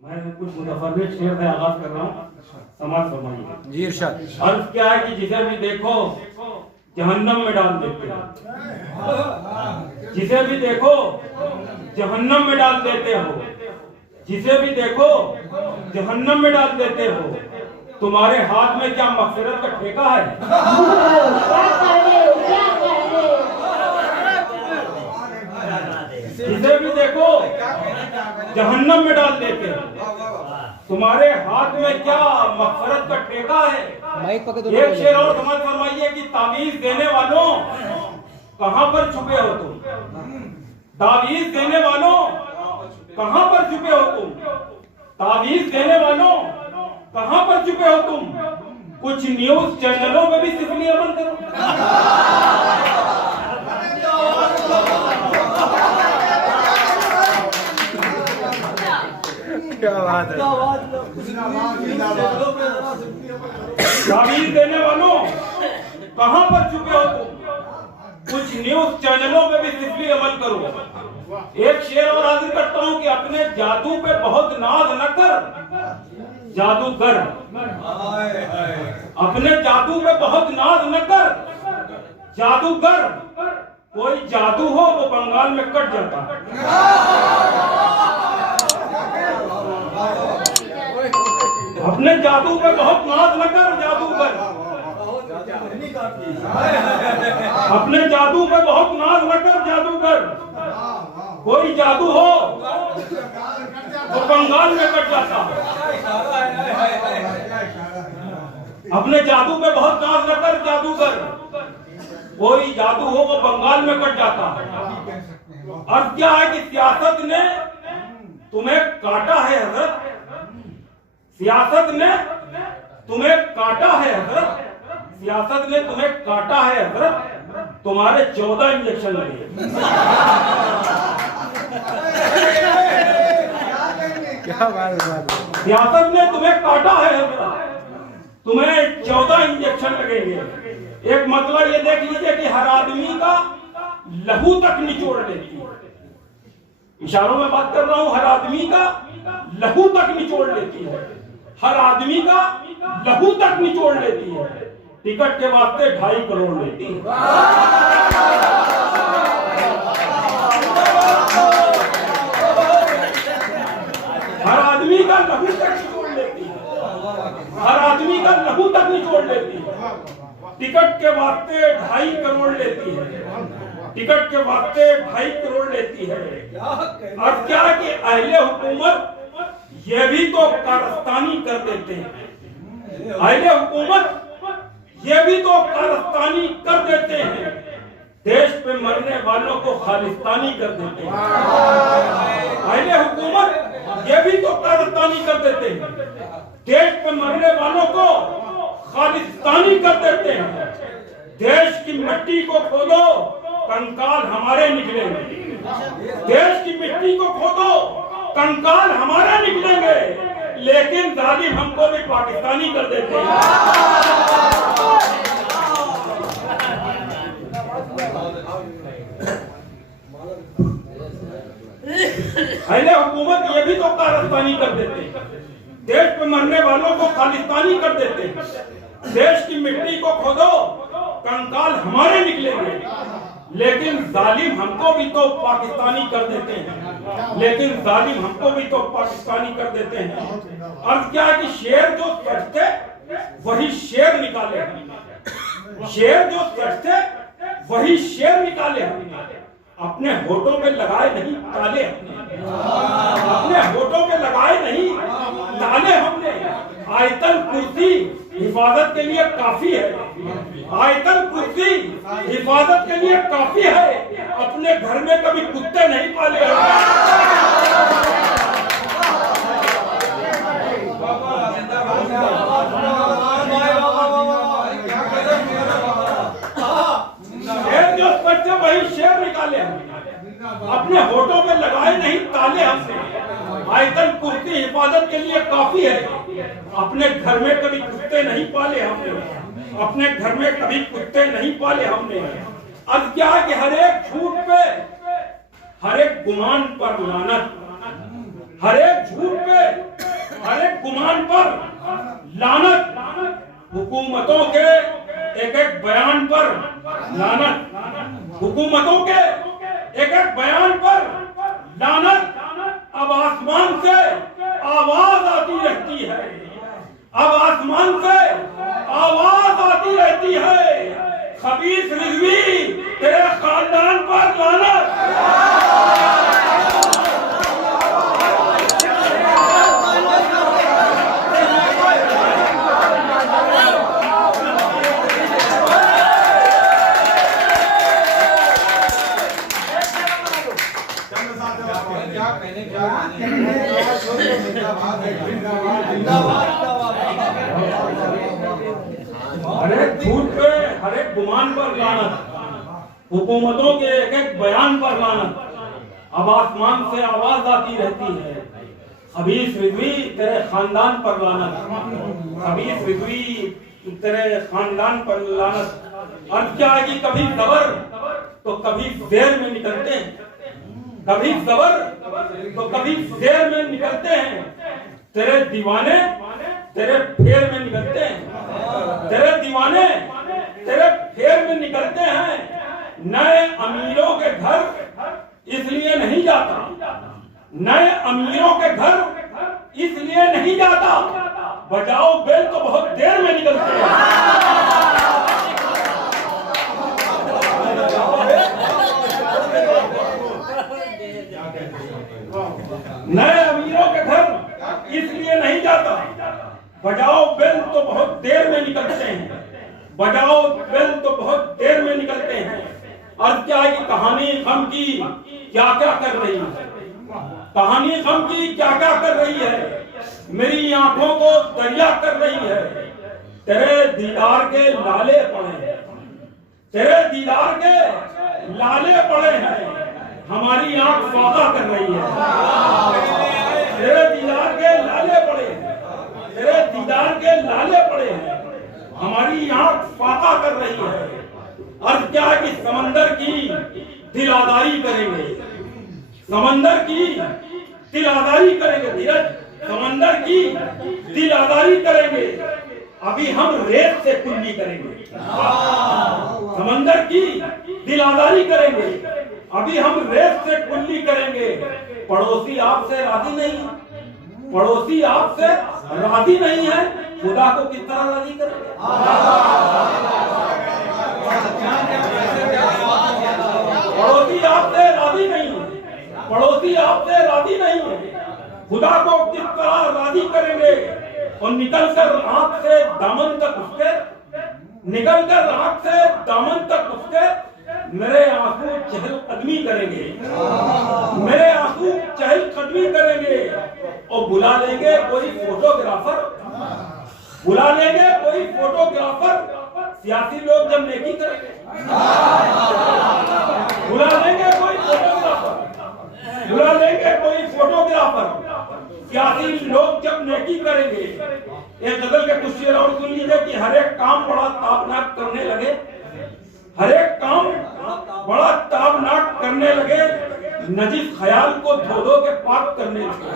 मैं कुछ मुतफर्रिक शेर से आगाज कर रहा हूँ, समाज फरमाइए। जी इरशाद। अर्ज क्या है कि जिसे भी देखो जहन्नम में डाल देते हो, जिसे भी देखो जहन्नम में डाल देते हो, जिसे भी देखो जहन्नम में डाल देते हो। तुम्हारे हाथ में क्या मगफिरत का ठेका है? जिसे भी देखो जहन्नम में डाल देते हो, तुम्हारे हाथ में क्या मगफिरत का ठेका है? एक शेर और समझ फरमाइए कि तावीज देने वालों कहां पर छुपे हो तुम? तावीज देने वालों कहां पर छुपे हो तुम? तावीज देने वालों कहां पर छुपे हो तुम? कुछ न्यूज चैनलों में भी सिफली अमल करो। क्या बात है। तावीज देने वालों कहां पर छुपे हो तुम? कुछ न्यूज चैनलों पे भी सिफली अमल करो। एक शेर और हाजिर करता हूं कि अपने जादू पे बहुत नाज न कर, जादूगर। अपने जादू पे बहुत नाज न कर, जादूगर। कोई जादू हो वो बंगाल में कट जाता है। अपने जादू पे बहुत नाज न कर, जादूगर। अपने जादू पे बहुत नाज न कर, जादूगर। कोई जादू हो तो बंगाल में कट जाता। अपने जादू पे बहुत नाज न कर, जादूगर। कोई जादू हो वो बंगाल में कट जाता। अर्थ क्या है कि सियासत ने तुम्हें काटा है हजरत, सियासत ने तुम्हें काटा है हजरत, सियासत ने तुम्हें काटा है हजरत। तुम्हारे 14 इंजेक्शन लगे। क्या बात है। सियासत ने तुम्हें काटा है हजरत, तुम्हें 14 इंजेक्शन लगेंगे। एक मतलब ये देख लीजिए कि हर आदमी का लहू तक निचोड़ लेती है। इशारों में बात कर रहा हूं, हर आदमी का लहू तक निचोड़ लेती है, हर आदमी का लहू तक निचोड़ लेती है। टिकट के वास्ते 2.5 करोड़ लेती है। हर आदमी का लहू तक निचोड़ लेती है, हर आदमी का लहू तक निचोड़ लेती है। टिकट के वास्ते 2.5 करोड़ लेती है, टिकट के वास्ते 2.5 करोड़ लेती है। अब क्या है कि अहले हुकूमत ये भी तो कारस्तानी कर देते हैं, अहले हुकूमत ये भी तो कारस्तानी कर देते हैं। देश पे मरने वालों को खालिस्तानी कर देते हैं। अहले हुकूमत ये भी तो कारस्तानी कर देते हैं, देश पे मरने वालों को खालिस्तानी कर देते हैं। देश की मिट्टी को खोदो, कंकाल हमारे निकलेंगे। देश की मिट्टी को खोदो, कंकाल हमारे निकलेंगे। लेकिन जालिम हमको भी पाकिस्तानी कर देते हैं। अहले हुकूमत ये भी तो कारस्तानी कर देते हैं, देश पे मरने वालों को खालिस्तानी कर देते हैं। देश की मिट्टी को खोदो, कंकाल हमारे निकलेंगे। लेकिन जालिम हमको भी तो पाकिस्तानी कर देते हैं, लेकिन जालिम हमको भी तो पाकिस्तानी कर देते हैं। अर्थ क्या है कि शेर जो सच थे वही शेर निकाले, शेर जो सच थे वही शेर निकाले। अपने होठों पे लगाए नहीं ताले, अपने होठों पे लगाए नहीं ताले हमने। आयतल कुर्सी हिफाजत के लिए काफी है, आयतल कुर्सी हिफाजत के लिए काफी है। अपने घर में कभी कुत्ते नहीं पाले। शेर जो बच्चे वही शेर निकाले हमने, अपने होठों पे लगाए नहीं ताले हमने। आयतल कुर्सी हिफाजत के लिए काफी है। अपने घर में कभी कुत्ते नहीं पाले हमने, अपने घर में कभी कुत्ते नहीं पाले हमने। अब क्या है कि हर एक झूठ पे, हर एक गुमान पर लानत, हर एक झूठ पे हर एक गुमान पर लानत, हुकूमतों के एक एक बयान पर लानत, हुकूमतों के एक एक बयान पर लानत। अब आसमान से आवाज आती रहती है, अब आसमान से आवाज आती रहती है, खबीस रिजवी तेरे खानदान पर लानत। हर एक झूठ पे, हर एक गुमान पर लानत, हुकूमतों के एक एक बयान पर लानत। अब आसमान से आवाज आती रहती है, खबीस रिजवी तेरे खानदान पर लानत, खबीस रिजवी तेरे खानदान पर लानत। अर्थ क्या है कि कभी जबर तो कभी जेर में निकलते हैं, कभी जबर तो कभी जेर में निकलते हैं। तेरे दीवाने तेरे फेर में निकलते हैं, तेरे दीवाने तेरे फेर में निकलते हैं। नए अमीरों के घर इसलिए नहीं जाता, नए अमीरों के घर इसलिए नहीं जाता, बजाओ बेल तो बहुत देर में निकलते हैं। नए अमीरों के घर इसलिए नहीं जाता, बजाओ बेल तो बहुत देर में निकलते हैं, बजाओ बेल तो बहुत देर में निकलते हैं। अर्थ क्या है कि कहानी गम की क्या क्या कर रही है, कहानी गम की क्या क्या कर रही है, मेरी आंखों को दरिया कर रही है। तेरे दीदार के लाले पड़े हैं, तेरे दीदार के लाले पड़े हैं, हमारी आंख फाका कर रही है। तेरे दीदार के लाले पड़े हैं, तेरे दीदार के लाले पड़े हैं, हमारी आंख फाका कर रही है। अर्थ क्या है कि समंदर की दिलादारी करेंगे, समंदर की दिलादारी करेंगे, धीरज, समंदर की दिलादारी करेंगे। अभी हम रेत से कुल्ली करेंगे, समंदर की दिलादारी करेंगे, अभी हम रेत से कुल्ली करेंगे। पड़ोसी आपसे राजी नहीं है, पड़ोसी आपसे राजी नहीं है, खुदा को किस तरह राजी करेंगे? पड़ोसी आपसे राजी नहीं है, पड़ोसी आपसे राजी नहीं है, खुदा को किस तरह राजी करेंगे? और निकलकर आंख से दामन तक उसके, निकलकर आंख से दामन तक उसके मेरे आंसू चहलकदमी करेंगे, मेरे आंसू चहलकदमी करेंगे। और बुला लेंगे कोई फोटोग्राफर, बुला लेंगे कोई फोटोग्राफर, सियासी लोग जब नेकी करेंगे, बुला लेंगे कोई फोटोग्राफर, बुला लेंगे कोई फोटोग्राफर, सियासी लोग जब नेकी करेंगे। एक गजल के कुछ शेर और सुन लीजिए कि हर एक काम बड़ा ताबनाक करने लगे, हर एक काम बड़ा ताबनाक करने लगे, नजीस ख्याल को धो धो के पाक करने लगे,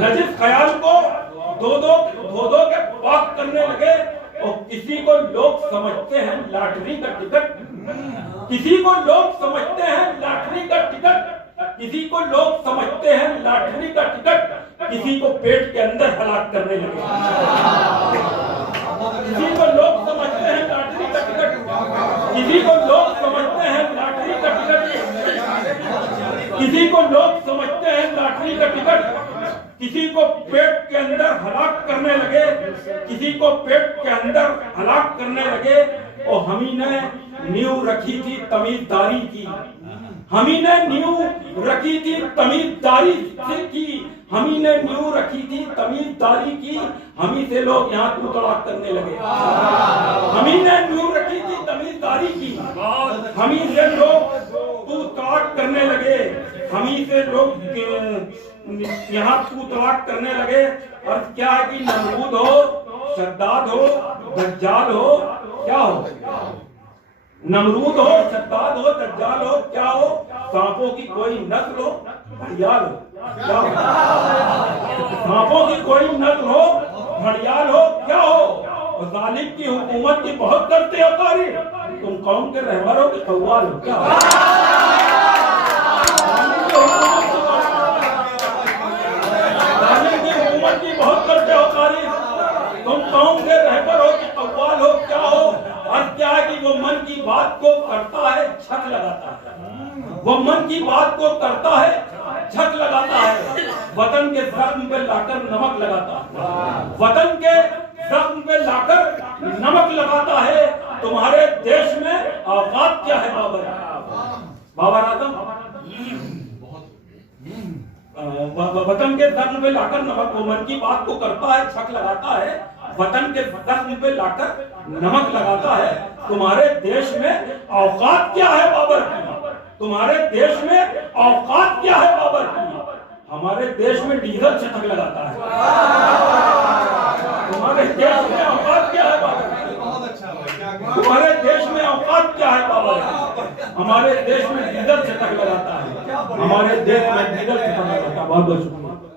नजीस ख्याल को धो धो के पाक करने लगे। और किसी को लोग समझते हैं लॉटरी का टिकट, किसी को लोग समझते हैं लॉटरी का टिकट, किसी को लोग समझते हैं लॉटरी का टिकट, किसी को पेट के अंदर हलाक करने लगे, किसी को लोग समझते हैं लॉटरी का टिकट, किसी को लोग समझते हैं लॉटरी का टिकट, किसी को लोग समझते हैं लॉटरी का टिकट, किसी को पेट के अंदर हलाक करने लगे, किसी को पेट के अंदर हलाक करने लगे। और हमी ने नींव रखी थी तमीज़दारी की, हमी ने नींव रखी थी तमीज़दारी की, हमी ने नींव रखी थी तमीज़दारी की, हमी से लोग यहाँ तू तड़ाक करने लगे, हमी ने नींव रखी थी तमीज़दारी की, हमी से लोग तू तड़ाक करने लगे, हमी से लोग यहाँ तू तड़ाक करने लगे। और क्या है कि नमरूद हो, शद्दाद हो, दज्जाल हो, क्या हो, नमरूद हो, शद्दाद हो, दज्जाल हो, क्या हो, सांपों की कोई नस्ल हो, घड़ियाल हो, क्या हो? सांपों की कोई नस्ल हो, घड़ियाल हो, क्या हो, और जालिम की हुकूमत की बहुत करते हो तारीफ। तुम कौम के रहबर हो कि कव्वाल हो, क्या जालिम की हुकूमत की बहुत करते हो तारीफ। तुम कौम के रहबर हो कि कव्वाल हो, क्या हो। और क्या है कि वो मन की बात को करता है, छक लगाता है। वो मन की बात को करता है, छक लगाता है। वतन के जख्म पे लाकर नमक लगाता है। वतन के जख्म पे लाकर नमक लगाता है। तुम्हारे देश में औकात क्या है बाबर? बाबर आजम वतन के जख्म पे लाकर नमक, वो मन की बात को करता है, छक लगाता है। वतन के जख्म पे लाकर नमक लगाता है। तुम्हारे देश में औकात क्या है बाबर की? तुम्हारे देश में औकात क्या है बाबर की? हमारे देश में डीजल छटक लगाता है। तुम्हारे देश में औकात क्या है बाबर की? तुम्हारे देश में औकात क्या है बाबर की? हमारे देश में डीजल छटक लगाता है। हमारे देश में डीजल छटक लगाता है। बहुत बहुत शुक्रिया।